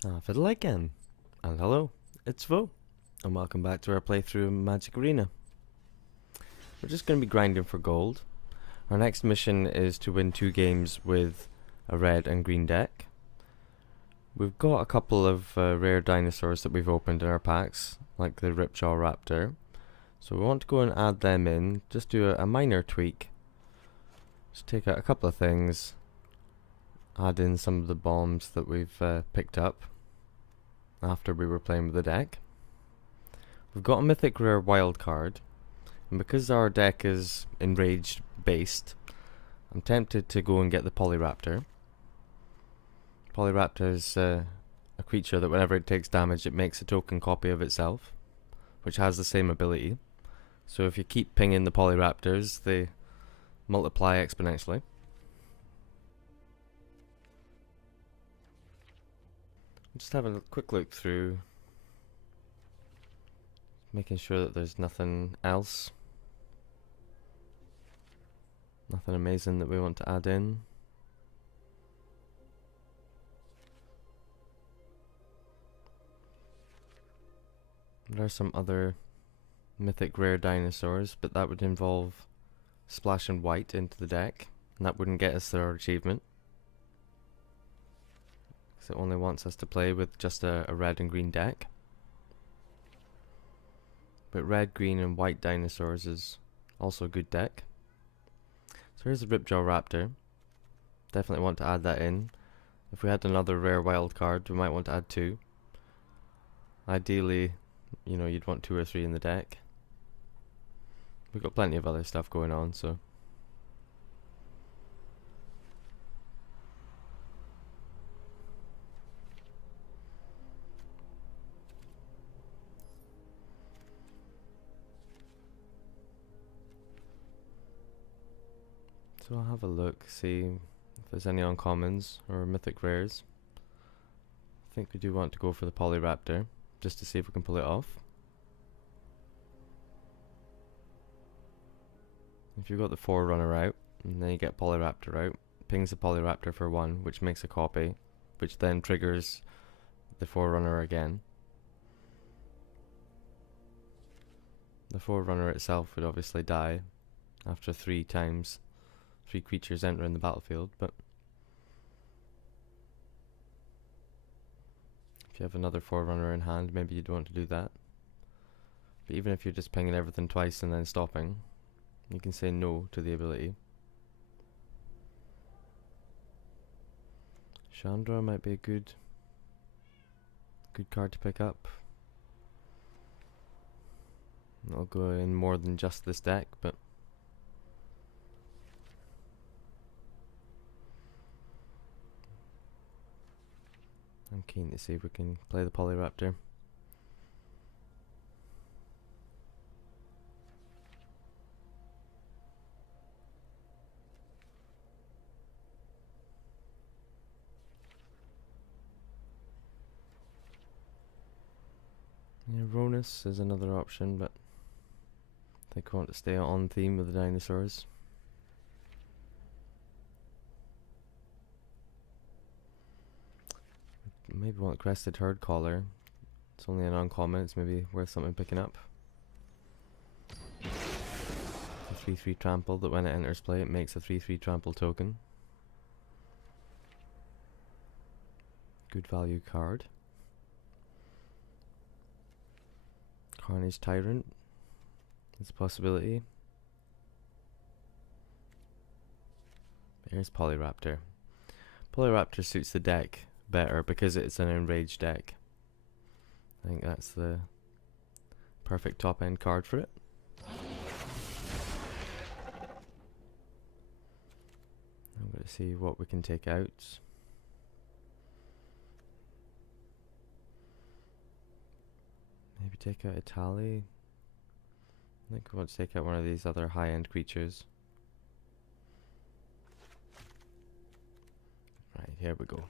Fiddle again. And hello, it's Vo, and welcome back to our playthrough of Magic Arena. We're just going to be grinding for gold. Our next mission is to win 2 games with a red and green deck. We've got a couple of rare dinosaurs that we've opened in our packs, like the Ripjaw Raptor. So we want to go and add them in, just do a minor tweak. Just take out a couple of things, add in some of the bombs that we've picked up after we were playing with the deck. We've got a mythic rare wild card, and because our deck is Enrage based, I'm tempted to go and get the Polyraptor. Polyraptor is a creature that whenever it takes damage it makes a token copy of itself, which has the same ability. So if you keep pinging the Polyraptors, they multiply exponentially. Just having a quick look through, making sure that there's nothing else, nothing amazing that we want to add in. There are some other mythic rare dinosaurs, but that would involve splashing white into the deck, and that wouldn't get us our achievement. It only wants us to play with just a red and green deck. But red, green and white dinosaurs is also a good deck. So here's the Ripjaw Raptor. Definitely want to add that in. If we had another rare wild card, we might want to add 2. Ideally, you know, you'd want 2 or 3 in the deck. We've got plenty of other stuff going on, so I'll have a look, see if there's any uncommons or mythic rares. I think we do want to go for the Polyraptor, just to see if we can pull it off. If you've got the Forerunner out, and then you get Polyraptor out, pings the Polyraptor for 1, which makes a copy, which then triggers the Forerunner again. The Forerunner itself would obviously die after 3 times 3 creatures entering the battlefield, but if you have another Forerunner in hand, maybe you'd want to do that. But even if you're just pinging everything twice and then stopping, you can say no to the ability. Chandra might be a good card to pick up. It'll go in more than just this deck, but I'm keen to see if we can play the Polyraptor. Yeah, Ronus is another option, but I think I want to stay on theme with the dinosaurs. Maybe want Crested Herd Collar. It's only an uncommon, it's maybe worth something picking up. A 3/3 trample that when it enters play it makes a 3/3 trample token. Good value card. Carnage Tyrant is a possibility. Here's Polyraptor. Polyraptor suits the deck better because it's an enraged deck. I think that's the perfect top end card for it. I'm going to see what we can take out. Maybe take out a Tally. I think we want to take out one of these other high end creatures. Right, here we go.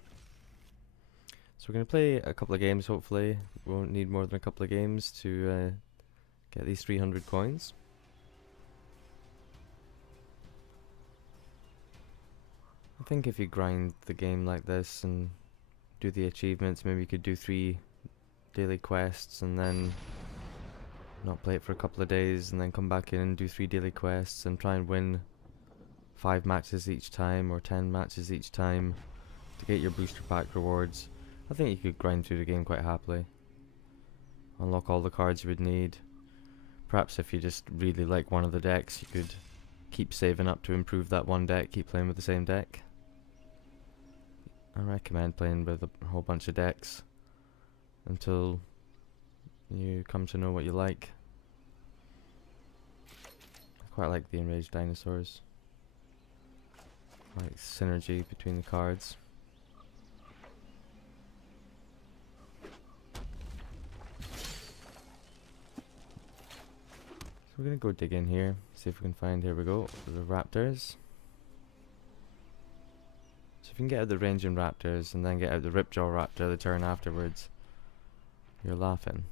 So we're going to play a couple of games, hopefully. We won't need more than a couple of games to get these 300 coins. I think if you grind the game like this and do the achievements. Maybe you could do 3 daily quests and then not play it for a couple of days and then come back in and do 3 daily quests and try and win 5 matches each time or 10 matches each time to get your booster pack rewards. I think you could grind through the game quite happily. Unlock all the cards you would need. Perhaps if you just really like one of the decks, you could keep saving up to improve that one deck, keep playing with the same deck. I recommend playing with a whole bunch of decks until you come to know what you like. I quite like the Enrage dinosaurs. I like synergy between the cards. So we're gonna go dig in here, see if we can find, here we go, the raptors. So if you can get out the ranging raptors and then get out the Ripjaw raptor the turn afterwards, you're laughing.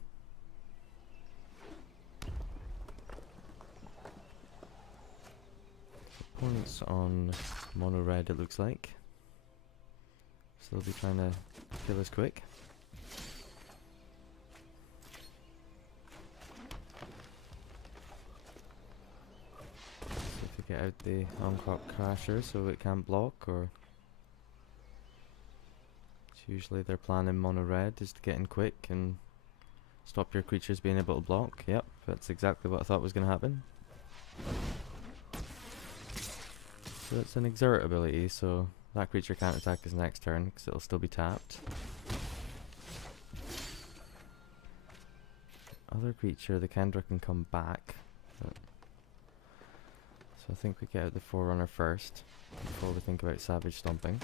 Opponents on mono red, it looks like. So they'll be trying to kill us quick. See if we get out the on-crop crasher so it can't block, or usually their plan in mono red is to get in quick and stop your creatures being able to block. Yep, that's exactly what I thought was going to happen. So it's an exert ability, so that creature can't attack his next turn because it'll still be tapped. Other creature, the Kendra, can come back. So I think we get out the Forerunner first before we think about Savage Stomping.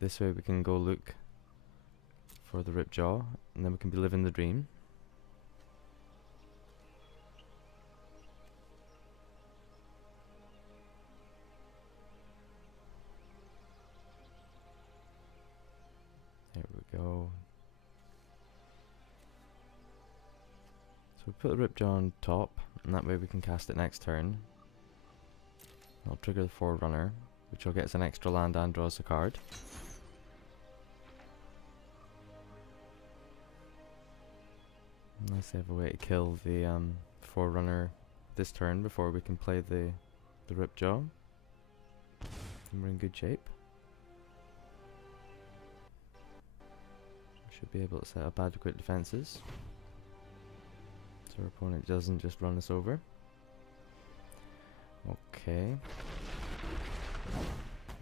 This way we can go look for the Ripjaw, and then we can be living the dream. There we go. So we put the Ripjaw on top, and that way we can cast it next turn. I'll trigger the Forerunner, which will get us an extra land and draw us a card. Unless they have a way to kill the Forerunner this turn before we can play the Ripjaw. And we're in good shape. Should be able to set up adequate defenses, so our opponent doesn't just run us over. Okay.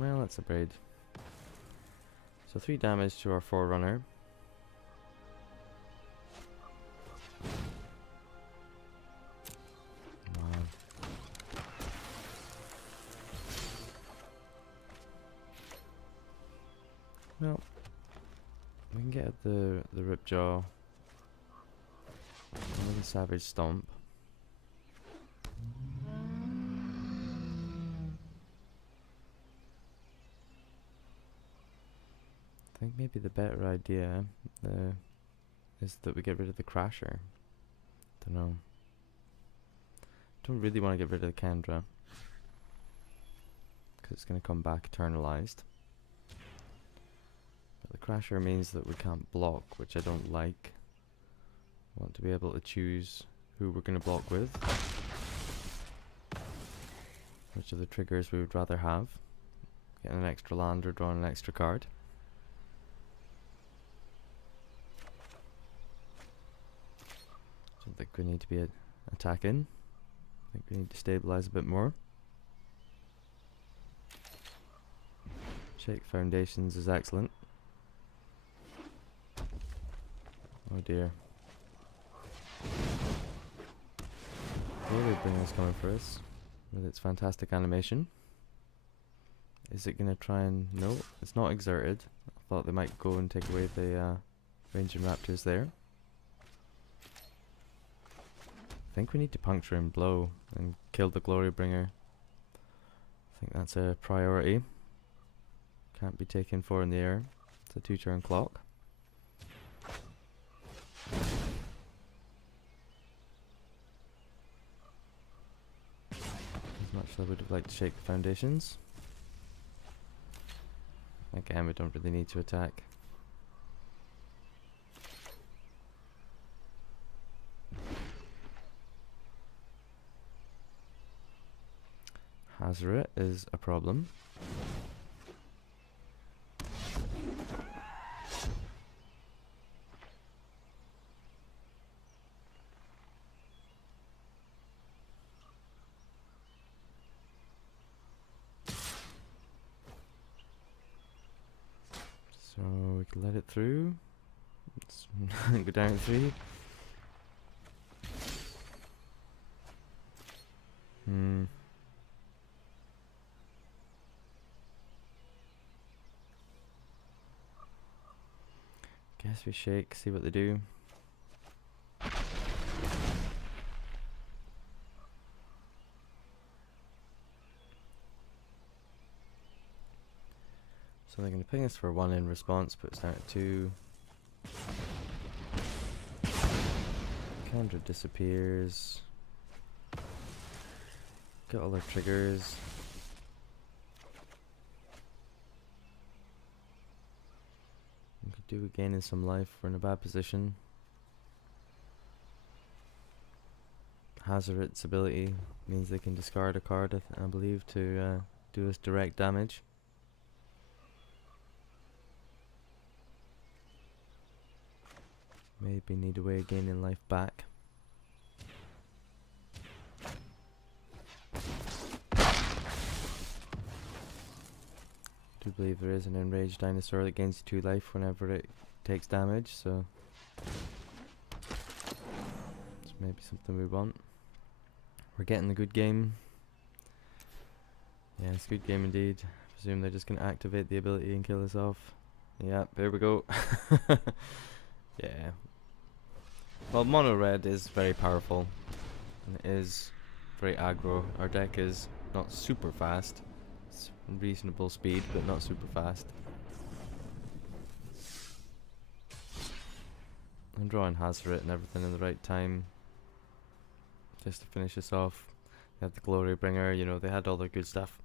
Well, that's a braid. So 3 damage to our Forerunner. Well, we can get the Ripjaw and the Savage Stomp. I think maybe the better idea is that we get rid of the Crasher. Don't know. Don't really want to get rid of the Kendra because it's going to come back eternalized. But the Crasher means that we can't block, which I don't like. I want to be able to choose who we're going to block with, which of the triggers we would rather have. Getting an extra land or drawing an extra card. Don't think we need to be attacking. I think we need to stabilize a bit more. Shake Foundations is excellent. Oh dear. Glory Bringer's coming for us with its fantastic animation. Is it going to try and... No, it's not exerted. I thought they might go and take away the ranging raptors there. I think we need to puncture and blow and kill the Glory Bringer. I think that's a priority. Can't be taken 4 in the air. It's a 2-turn clock. As much as I would have liked to shake the foundations. Again, we don't really need to attack. Hazoret is a problem. So we can let it through. Let's go down 3. Guess we shake, see what they do. So they're going to ping us for 1 in response, put us down at 2. Counter disappears. Get all their triggers. We could do a gain in some life. We're in a bad position. Hazoret's ability means they can discard a card, I believe, to do us direct damage. Maybe need a way of gaining life back. Do believe there is an enraged dinosaur that gains 2 life whenever it takes damage, so it's maybe something we want. We're getting the good game. Yeah, it's a good game indeed. Presume they're just gonna activate the ability and kill us off. Yeah, there we go. Yeah. Well, mono red is very powerful, and it is very aggro. Our deck is not super fast. It's reasonable speed, but not super fast. I'm drawing Hazoret and everything in the right time, just to finish us off. They had the Glory Bringer, you know, they had all their good stuff.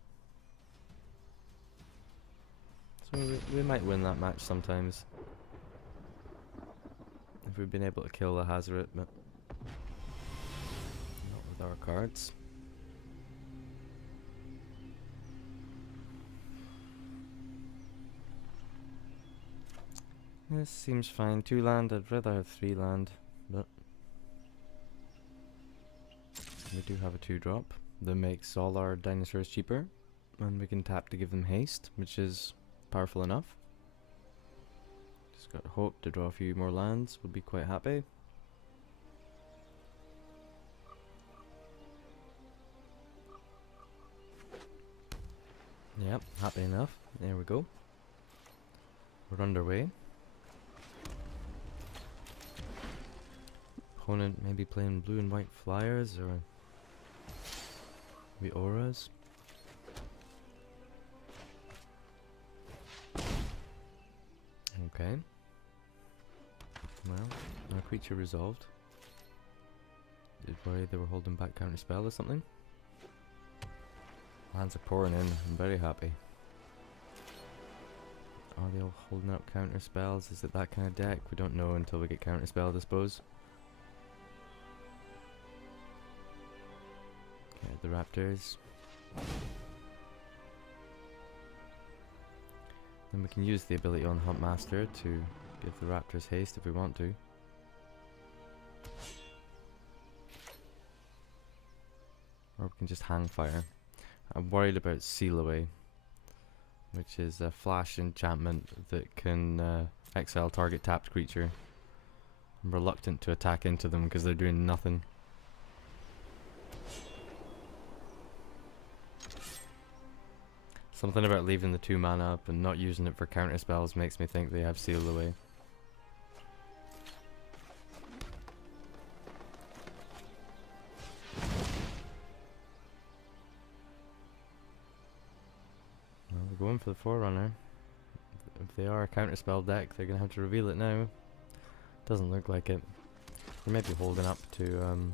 So we might win that match sometimes. If we've been able to kill the Hazoret, but not with our cards. This seems fine. 2 land, I'd rather have 3 land, but we do have a 2-drop that makes all our dinosaurs cheaper, and we can tap to give them haste, which is powerful enough. Just got hope to draw a few more lands, we'll be quite happy. Yep, happy enough. There we go. We're underway. Opponent maybe playing blue and white flyers or maybe auras. Okay. Well, our creature resolved. Did worry they were holding back counter spell or something. Lands are pouring in, I'm very happy. Are they all holding up counter spells? Is it that kind of deck? We don't know until we get counter spelled, I suppose. Okay, the Raptors. Then we can use the ability on Huntmaster to give the Raptors haste if we want to. Or we can just hang fire. I'm worried about Seal Away, which is a flash enchantment that can exile target tapped creature. I'm reluctant to attack into them because they're doing nothing. Something about leaving the 2 mana up and not using it for counter spells makes me think they have Seal Away. Well, we're going for the Forerunner. If they are a counter spell deck, they're gonna have to reveal it now. Doesn't look like it. They may be holding up to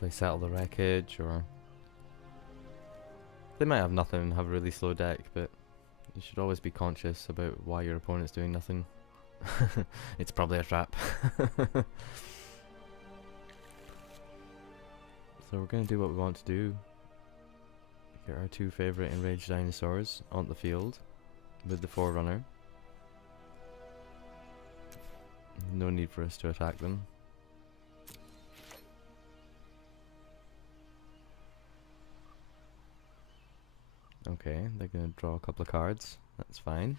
play Settle the Wreckage, or they might have nothing and have a really slow deck, but You should always be conscious about why your opponent's doing nothing. It's probably a trap. So we're going to do what we want to do. Get our two favourite enraged dinosaurs on the field with the Forerunner. No need for us to attack them. Okay, they're going to draw a couple of cards. That's fine.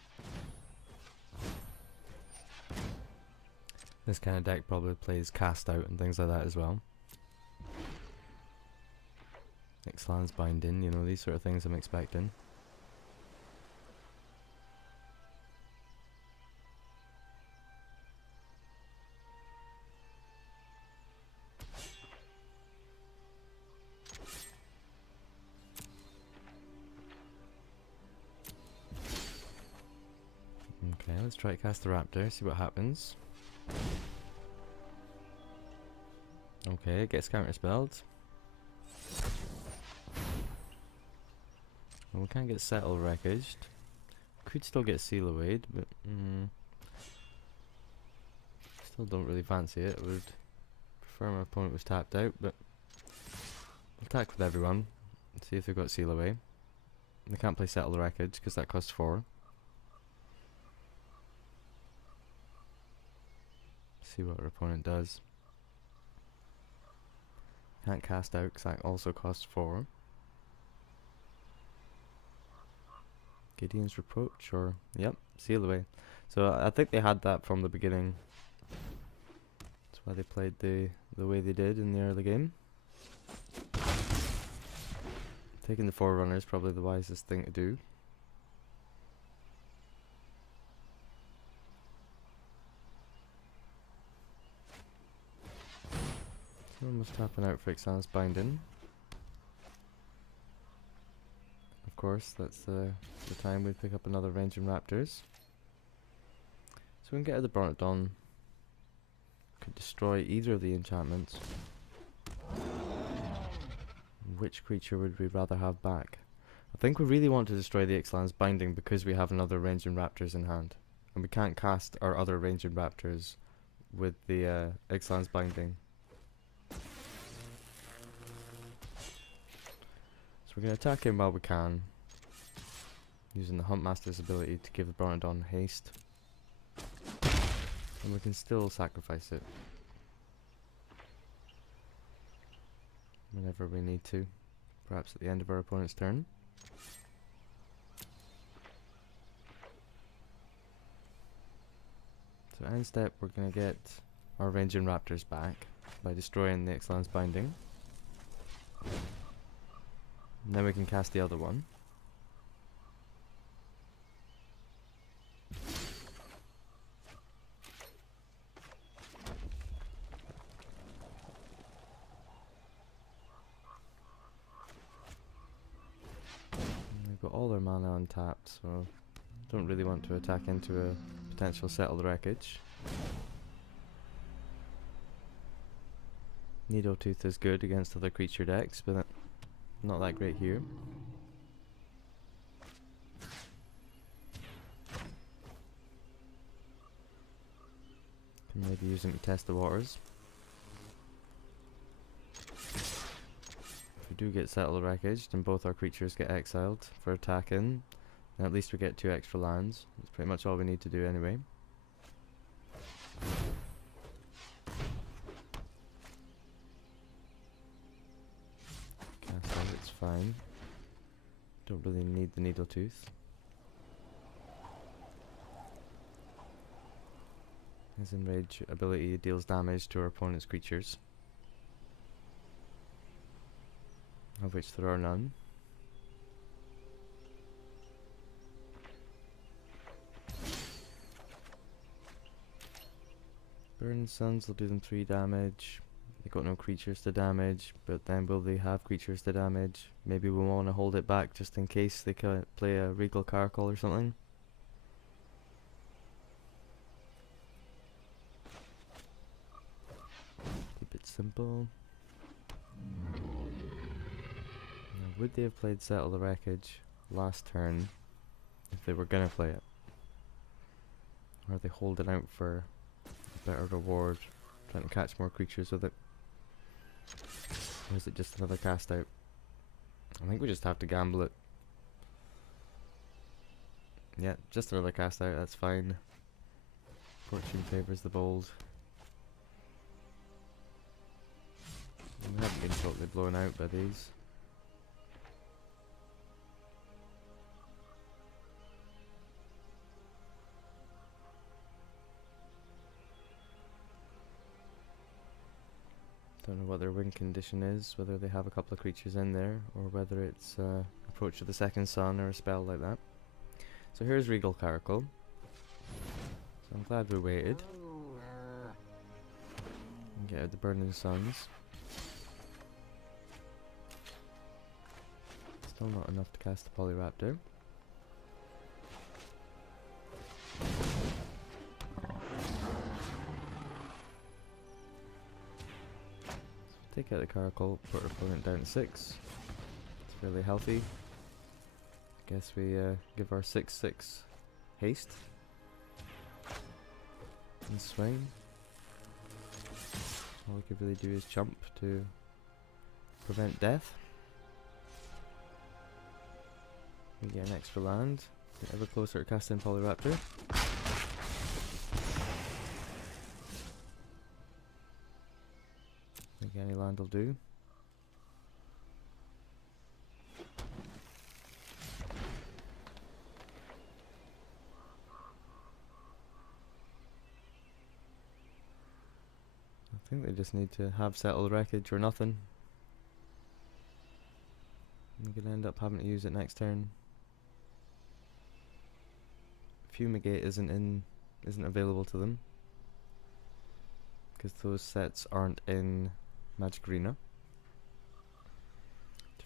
This kind of deck probably plays cast out and things like that as well. Ixalan's Binding, you know, these sort of things I'm expecting. Okay, let's try to cast the Raptor, see what happens. Okay, it gets counterspelled. Well, we can't get Settle Wreckaged. Could still get Seal Awayed, but still don't really fancy it. I would prefer my opponent was tapped out, but I'll attack with everyone and see if they've got Seal Away. They can't play Settle Wreckage because that costs 4. See what our opponent does. Can't cast out because that also costs 4. Gideon's Reproach, or yep, Seal Away. So I think they had that from the beginning. That's why they played the way they did in the early game. Taking the Forerunner is probably the wisest thing to do. Almost tapping out for Ixalan's Binding. Of course, that's the time we pick up another Ranging Raptors. So we can get out the Bronodon. Could destroy either of the enchantments. Which creature would we rather have back? I think we really want to destroy the Ixalan's Binding because we have another Ranging Raptors in hand. And we can't cast our other Ranging Raptors with the Ixalan's Binding. We're going to attack him while we can, using the Huntmaster's ability to give the Bronodon haste. And we can still sacrifice it whenever we need to, perhaps at the end of our opponent's turn. So end step, we're going to get our Ranging Raptors back by destroying the Ixalan's Binding. And then we can cast the other one. And we've got all their mana untapped, so don't really want to attack into a potential Settle Wreckage. Needletooth is good against other creature decks, but not that great here. Can maybe use him to test the waters. If we do get Settle Wreckaged and both our creatures get exiled for attacking, then at least we get 2 extra lands. That's pretty much all we need to do anyway. Cast out, it's fine. Don't really need the Needletooth. His Enrage ability deals damage to our opponent's creatures, of which there are none. Burning Suns will do them 3 damage. They got no creatures to damage, but then will they have creatures to damage? Maybe we want to hold it back just in case they play a Regal Caracal or something. Keep it simple. Now, would they have played Settle the Wreckage last turn? if they were gonna play it. Or are they holding out for a better reward, trying to catch more creatures with it? Or is it just another cast out? I think we just have to gamble it. Yeah, just another cast out, that's fine. Fortune favours the bold. We haven't been totally blown out by these. Don't know what their win condition is, whether they have a couple of creatures in there, or whether it's Approach of the Second Sun or a spell like that. So here's Regal Caracal. So I'm glad we waited. And get out the Burning Suns. Still not enough to cast the Polyraptor. Take out the Caracal, put our opponent down to 6. It's fairly healthy. Guess we give our 6/6 haste. And swing. All we could really do is jump to prevent death. We get an extra land. Get ever closer to casting Polyraptor. I think any land will do. I think they just need to have Settled Wreckage or nothing. I'm gonna end up having to use it next turn. Fumigate isn't available to them because those sets aren't in Magic Arena.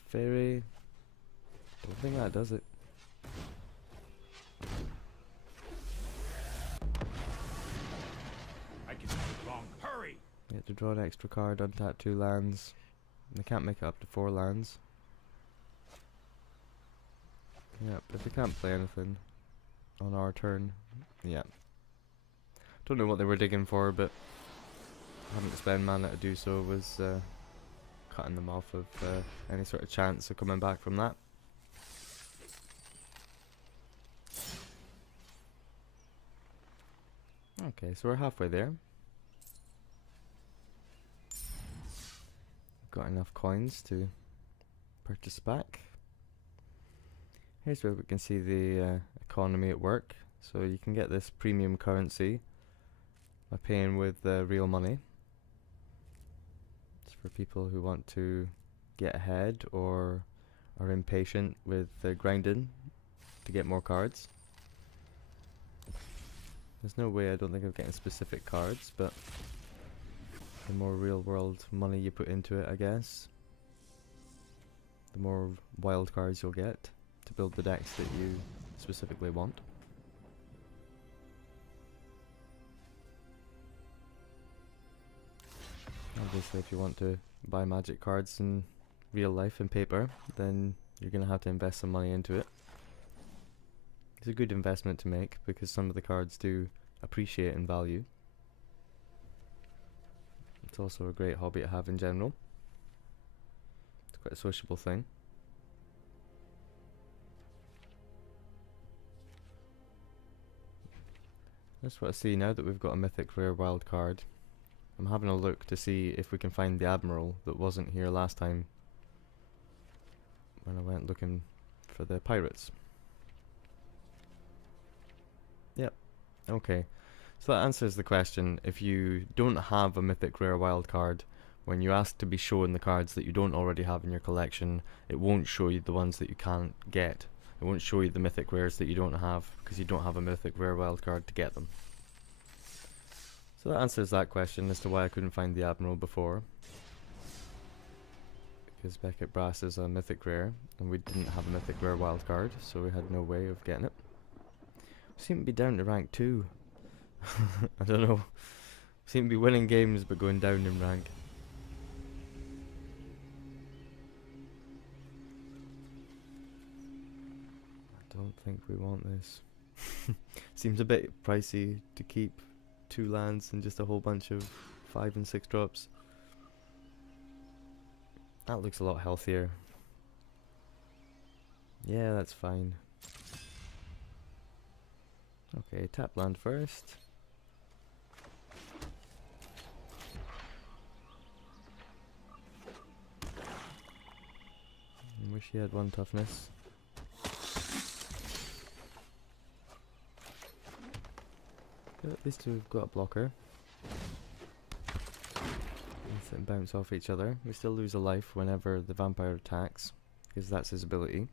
Fairy, don't think that does it. I can do it wrong. Hurry! You have to draw an extra card, untap 2 lands. They can't make it up to 4 lands. Yep, if they can't play anything on our turn, yeah. Don't know what they were digging for, but having to spend mana to do so was cutting them off of any sort of chance of coming back from that. Okay, so we're halfway there. Got enough coins to purchase back. Here's where we can see the economy at work. So you can get this premium currency by paying with real money. It's for people who want to get ahead or are impatient with grinding to get more cards. There's no way, I don't think, of getting specific cards, but the more real world money you put into it, I guess, the more wild cards you'll get to build the decks that you specifically want. Obviously, if you want to buy Magic cards in real life and paper, then you're going to have to invest some money into it. It's a good investment to make because some of the cards do appreciate in value. It's also a great hobby to have in general. It's quite a sociable thing. That's what I see now that we've got a mythic rare wild card. I'm having a look to see if we can find the Admiral that wasn't here last time when I went looking for the pirates. Yep, okay. So that answers the question. If you don't have a mythic rare wild card, when you ask to be shown the cards that you don't already have in your collection, it won't show you the ones that you can't get. It won't show you the mythic rares that you don't have because you don't have a mythic rare wild card to get them. So that answers that question as to why I couldn't find the Admiral before. Because Beckett Brass is a mythic rare, and we didn't have a mythic rare wild card, so we had no way of getting it. We seem to be down to rank 2. I don't know. We seem to be winning games but going down in rank. I don't think we want this. Seems a bit pricey to keep 2 lands and just a whole bunch of 5 and 6 drops. That looks a lot healthier. Yeah, that's fine. Okay, tap land first. I wish he had 1 toughness. But at least we've got a blocker. And bounce off each other. We still lose a life whenever the vampire attacks, because that's his ability.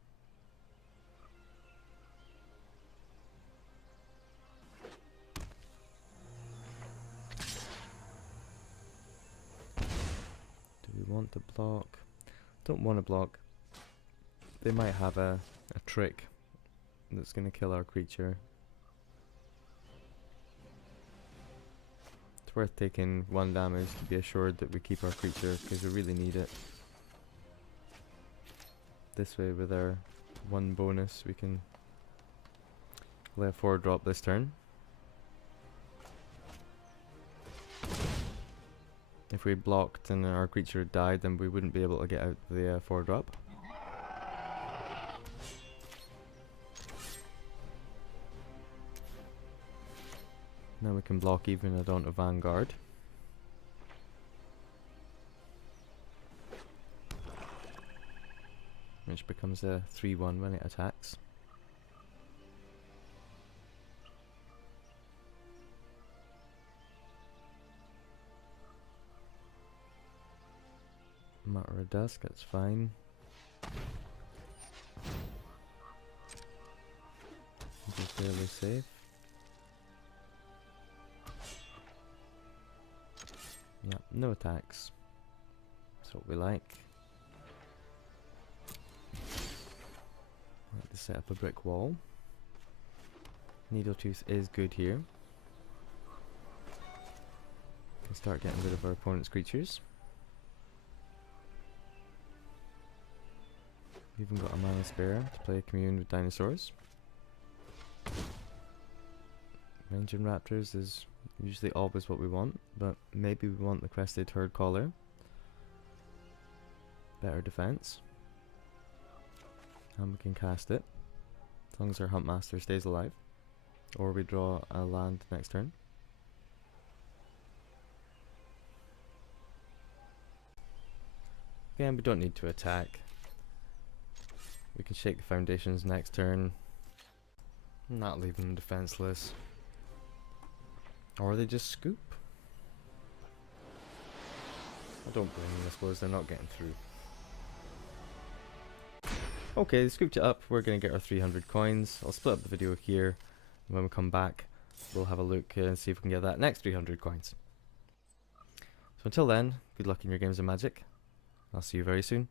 Do we want to block? Don't want to block. They might have a trick that's going to kill our creature. It's worth taking 1 damage to be assured that we keep our creature, because we really need it. This way, with our 1 bonus, we can lay a 4-drop this turn. If we blocked and our creature died, then we wouldn't be able to get out the 4-drop. Now we can block even a Daunt of Vanguard. Which becomes a 3-1 when it attacks. Matter of Dusk, that's fine. Just fairly safe. Yep, no attacks. That's what we like. Like to set up a brick wall. Needletooth is good here. Can start getting rid of our opponent's creatures. We've even got a mana spare to play Commune with Dinosaurs. Ranging Raptors is usually always what we want, but maybe we want the Crested Herd Caller. Better defense. And we can cast it, as long as our Huntmaster stays alive. Or we draw a land next turn. Again, we don't need to attack. We can shake the foundations next turn. Not leave them defenseless. Or they just scoop. I don't blame them, I suppose they're not getting through. Okay, they scooped it up. We're going to get our 300 coins. I'll split up the video here. When we come back, we'll have a look and see if we can get that next 300 coins. So until then, good luck in your games of Magic. I'll see you very soon.